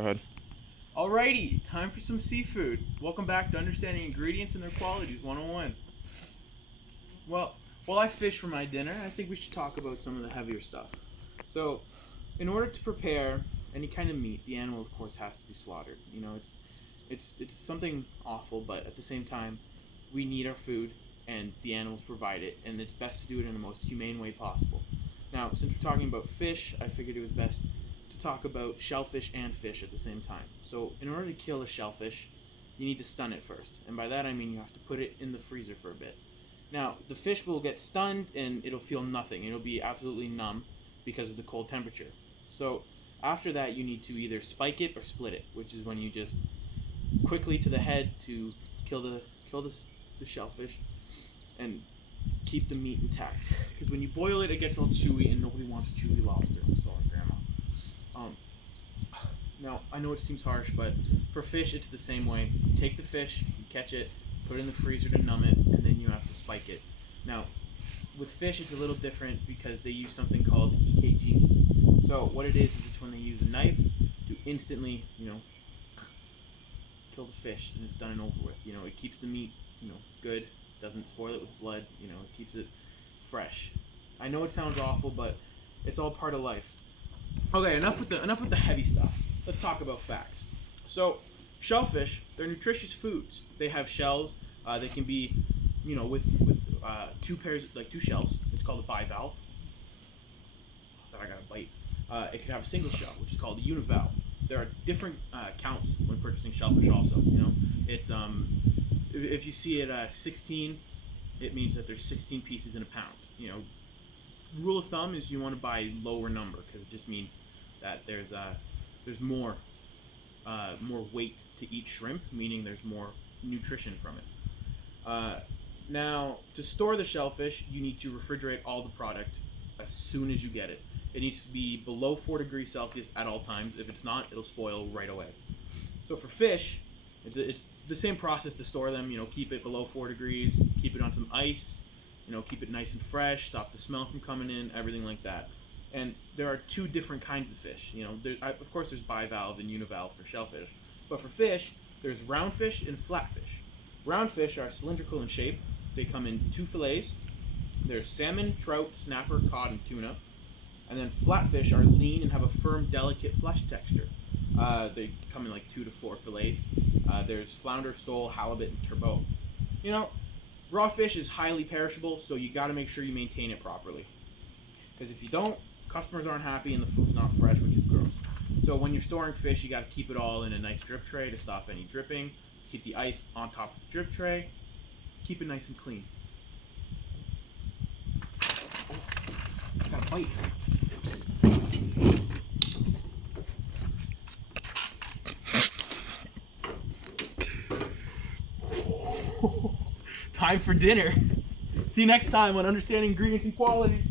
Go ahead. Alrighty, time for some seafood. Welcome back to Understanding Ingredients and Their Qualities 101. Well, while I fish for my dinner, I think we should talk about some of the heavier stuff. So, in order to prepare any kind of meat, the animal, of course, has to be slaughtered. You know, it's something awful, but at the same time, we need our food, and the animals provide it, and it's best to do it in the most humane way possible. Now, since we're talking about fish, I figured it was best to talk about shellfish and fish at the same time. So, in order to kill a shellfish, you need to stun it first, and by that I mean you have to put it in the freezer for a bit. Now, the fish will get stunned and it'll feel nothing. It'll be absolutely numb because of the cold temperature. So, after that, you need to either spike it or split it, which is when you just quickly to the head to kill the shellfish and keep the meat intact. Because when you boil it, it gets all chewy, and nobody wants chewy lobster. I'm sorry, Grandma. Now, I know it seems harsh, but for fish, it's the same way. You take the fish, you catch it, put it in the freezer to numb it, and then you have to spike it. Now, with fish, it's a little different because they use something called EKG. So what it is it's when they use a knife to instantly, kill the fish, and it's done and over with. It keeps the meat, good, doesn't spoil it with blood, it keeps it fresh. I know it sounds awful, but it's all part of life. Okay, enough with the heavy stuff. Let's talk about facts. So, shellfish, they're nutritious foods. They have shells. They can be, with two pairs, like two shells. It's called a bivalve. I thought I got a bite. It could have a single shell, which is called a univalve. There are different counts when purchasing shellfish. Also, it's if you see it 16, it means that there's 16 pieces in a pound. Rule of thumb is you want to buy lower number because it just means that there's more weight to each shrimp, meaning there's more nutrition from it. Now, to store the shellfish, you need to refrigerate all the product as soon as you get it. It needs to be below 4 degrees Celsius at all times. If it's not, it'll spoil right away. So for fish, it's the same process to store them. Keep it below 4 degrees, keep it on some ice, keep it nice and fresh, stop the smell from coming in, everything like that. And there are two different kinds of fish. Of course, there's bivalve and univalve for shellfish. But for fish, there's roundfish and flatfish. Roundfish are cylindrical in shape. They come in two fillets. There's salmon, trout, snapper, cod, and tuna. And then flatfish are lean and have a firm, delicate flesh texture. They come in like 2 to 4 fillets. There's flounder, sole, halibut, and turbot. Raw fish is highly perishable, so you got to make sure you maintain it properly. Because if you don't, customers aren't happy and the food's not fresh, which is gross. So when you're storing fish, you got to keep it all in a nice drip tray to stop any dripping. Keep the ice on top of the drip tray. Keep it nice and clean. I got a bite. Time for dinner. See you next time on Understanding Ingredients and Quality.